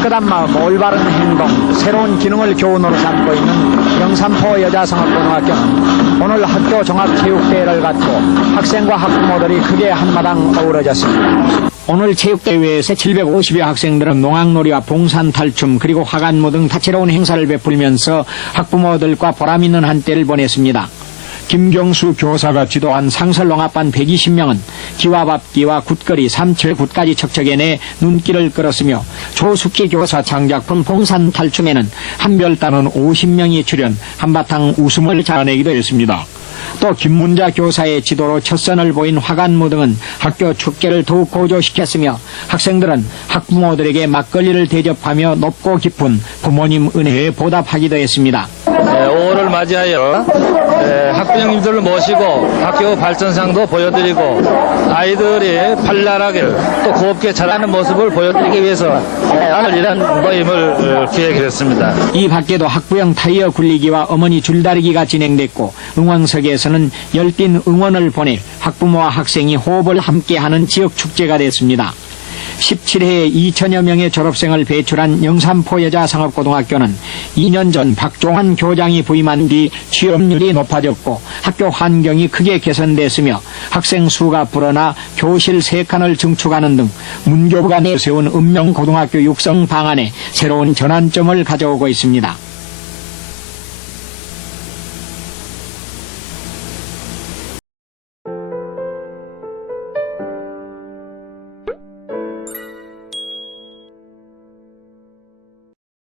깨끗한 마음, 올바른 행동, 새로운 기능을 교훈으로 삼고 있는 영산포 여자성악고등학교는 오늘 학교 종합체육대회를 갖고 학생과 학부모들이 크게 한마당 어우러졌습니다. 오늘 체육대회에서 750여 학생들은 농악놀이와 봉산탈춤 그리고 화관무 등 다채로운 행사를 베풀면서 학부모들과 보람있는 한때를 보냈습니다. 김경수 교사가 지도한 상설농 합반 120명은 기와밥기와 굿거리, 삼철 굿까지 척척해내 눈길을 끌었으며 조숙기 교사 창작품 봉산 탈춤에는 한별따는 50명이 출연 한바탕 웃음을 자아내기도 했습니다. 또 김문자 교사의 지도로 첫 선을 보인 화관무 등은 학교 축제를 더욱 고조시켰으며 학생들은 학부모들에게 막걸리를 대접하며 높고 깊은 부모님 은혜에 보답하기도 했습니다. 5월을 맞이하여 에, 학부형님들을 모시고 학교 발전상도 보여드리고 아이들이 발랄하게 또 곱게 자라는 모습을 보여드리기 위해서 오늘 이런 모임을 어, 기획했습니다. 이 밖에도 학부형 타이어 굴리기와 어머니 줄다리기가 진행됐고 응원석에서는 열띤 응원을 보낼 학부모와 학생이 호흡을 함께하는 지역 축제가 됐습니다. 17회 2천여 명의 졸업생을 배출한 영산포 여자상업고등학교는 2년 전 박종환 교장이 부임한 뒤 취업률이 높아졌고 학교 환경이 크게 개선됐으며 학생 수가 불어나 교실 3칸을 증축하는 등 문교부가 내세운 읍명고등학교 육성 방안에 새로운 전환점을 가져오고 있습니다.